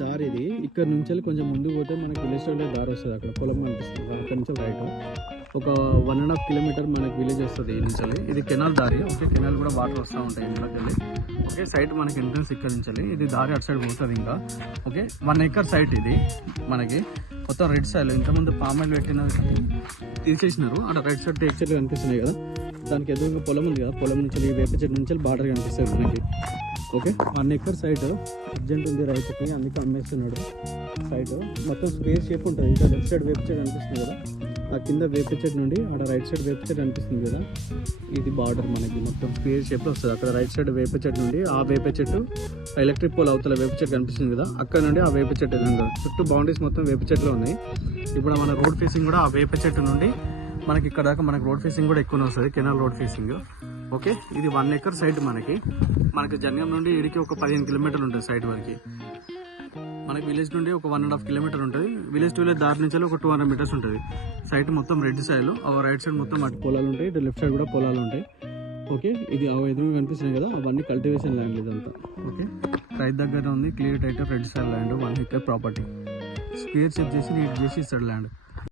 దారి ఇది ఇక్కడ నుంచి కొంచెం ముందుకు పోతే మనకి విలేజ్ రోడ్ దారి వస్తుంది. అక్కడ పొలం కనిపిస్తుంది. అక్కడ నుంచి రైట్ ఒక 1.5 కిలోమీటర్ మనకి విలేజ్ వస్తుంది. ఈ నుంచి ఇది కెనాల్ దారి. ఓకే, కెనాల్ కూడా వాటర్ వస్తూ ఉంటాయి ఇంట్లోకి వెళ్ళి. ఓకే, సైట్ మనకి ఎంట్రన్స్ ఇక్కడ నుంచి ఇది దారి అటు సైడ్ పోతుంది. ఇంకా ఓకే 1 ఎకర్ సైట్ ఇది మనకి మొత్తం రెడ్ సైడ్. ఇంతకుముందు పామాయిల్ పెట్టినది తీసేసినారు. అక్కడ రైట్ సైడ్ టేక్ చెట్లు కనిపిస్తున్నాయి కదా, దానికి ఎదురుగా పొలం ఉంది కదా, పొలం నుంచి వేప చెట్టు నుంచి బార్డర్ కనిపిస్తుంది మనకి. ఓకే 1 ఎకర్ సైట్ అర్జెంట్ ఉంది రైతుకి, అందుకే అమ్మేస్తున్నాడు. సైట్ మొత్తం స్క్వేర్ షేప్ ఉంటుంది. ఇంకా లెఫ్ట్ సైడ్ వేప చెట్టు కనిపిస్తుంది కదా, ఆ కింద వేప చెట్టు నుండి అక్కడ రైట్ సైడ్ వేప చెట్టు కనిపిస్తుంది కదా, ఇది బార్డర్ మనకి మొత్తం స్క్వేర్ షేప్ వస్తుంది. అక్కడ రైట్ సైడ్ వేప చెట్టు నుండి ఆ వేప చెట్టు ఎలక్ట్రిక్ పోల్ అవతల వేప చెట్టు కనిపిస్తుంది కదా, అక్కడ నుండి ఆ వేప చెట్టు ఎదురుగా చుట్టూ బౌండరీస్ మొత్తం వేప చెట్లు ఉన్నాయి. ఇప్పుడు మన రోడ్ ఫేసింగ్ కూడా ఆ వేప చెట్టు నుండి మనకి ఇక్కడ దాకా మనకి రోడ్ ఫేసింగ్ కూడా ఎక్కువనే వస్తుంది, కెనాల్ రోడ్ ఫేసింగ్. ఓకే, ఇది 1 ఎకర్ సైట్ మనకి జన్యం నుండి ఇడికి ఒక 15 కిలోమీటర్లు ఉంటుంది సైట్ వరకు. మనకి విలేజ్ నుండి ఒక 1.5 కిలోమీటర్ ఉంటుంది. విలేజ్ టు విలేజ్ దారి నుంచి ఒక 200 మీటర్స్ ఉంటుంది. సైట్ మొత్తం రెడ్ సైడ్, రైట్ సైడ్ మొత్తం అటు పొలాలు ఉంటాయి, ఇటు లెఫ్ట్ సైడ్ కూడా పొలాలు ఉంటాయి. ఓకే, ఇది ఎదురుగా కనిపిస్తున్నాయి కదా, అవన్నీ కల్టివేషన్ ల్యాండ్ ఇదంతా. ఓకే, రైతు దగ్గర ఉంది clear title red side land, 1 acre property. Square shape చేసి నీట్ చేసి ఇస్తాడు ల్యాండ్.